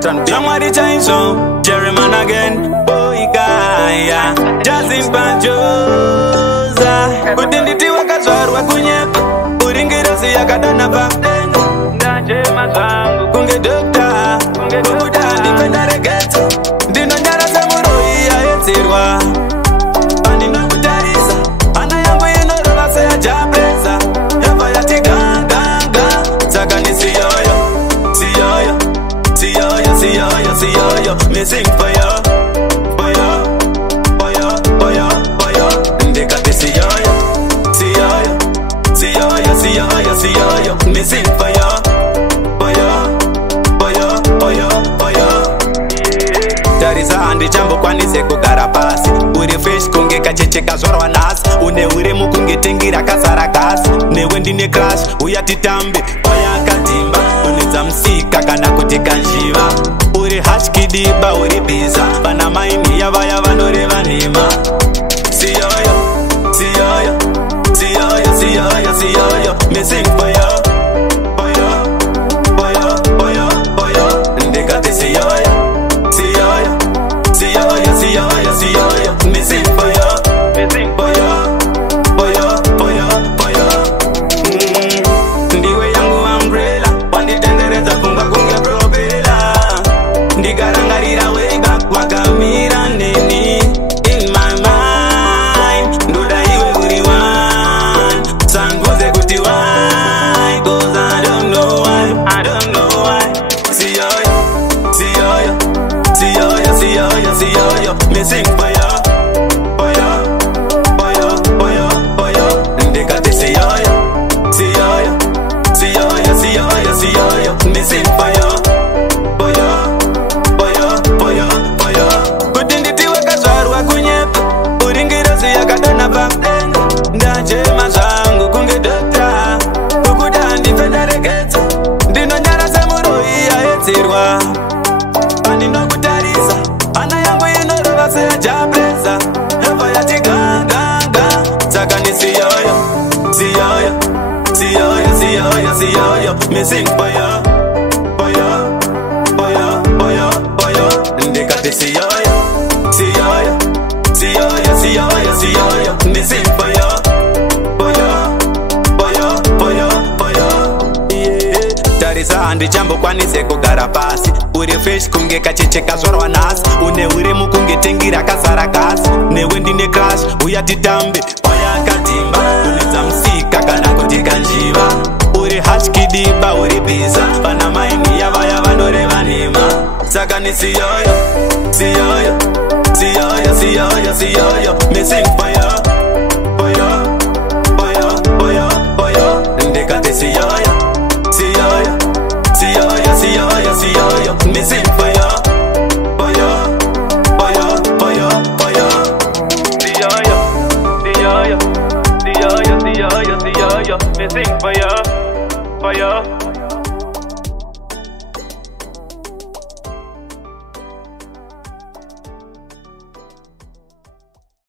Saturn Jamari Chainsaw, Jerry Man again. Boy Kaya, Jazin Panjoza. Kutinditi wakazwarwa kunyepa, uringirasi yakadana pamdenga. Ndaje mazangu, kunge dokta, kukuda ndipenda regete. Ndino nyara samuroi yaedzirwa. Andino kutarisa, ana yangu inorova seya jabreza. Yava yati ganga, saka nisiyoyo. See yo, me sing for yo, for yo, for yo, for yo, for yo. Ndeka te see yo, me sing for yo, for yo, for yo, for yo, for yo. Tarisa andi jambo kwanise kugara pasi. Uri fresh kunge kachecheka zorwa nasi. Une uri mukunge tingira kasara kasi. Newe ndine crash, uyatitambe, oya katimba. Uneza msika kana kuti kanjiva. Uri hashkidiba uri biza. Bana maini yava vanoreva nima. Siyoyo, me sing for yo, for yo, for yo, for yo, for yo. Ndekate siyoyo, me sing for yo, me sing for yo, for yo, for yo, for yo. Ndiwe yangu umbrella, wanditendereza funga kunge propela. Ndikarangarira way back wakamira neni in my mind. Ndoda iwe uri one, sanguze kuti why, cause I don't know why. Siyoyo, me sing for yo, for yo, for yo, for yo, for yo. Ndekate siyoyo, me sing for yo, for yo, for yo, for yo, for yo. Kutinditi wakazwarwa kunyepa, uringirasi yakadana pamdenga. Ndaje mazangu kunge dokta, kukuda ndipenda regete. Ndino nyara samuroi yaedzirwa. Andino kutarisa, ana yangu inorova seya jabreza. Yava yati ganga, saka nisiyoyo. Me sing for yo, for yo, for yo, for yo, for yo. Ndekate siyoyo. Me sing for yo, for yo, for yo, for yo, for yo. Yeah. Tarisa andi jambo kwanise kugara pasi. Uri fresh kunge kachecheka zorwa nasi. Une uri mukunge tingira kasara kasi. Newe ndine crash, uyatitambe, oya katimba. Uneza msika kana kuti kanjiva. Uri hashkidiba uri biza. Bana maini yava vanoreva nima. Saka nisiyoyo, me sing for yo, for yo, for yo, for yo, for yo. Ndekate siyoyo, me sing for yo, for yo, for yo, for yo, for yo. Siyoyo, me sing for yo, for yo.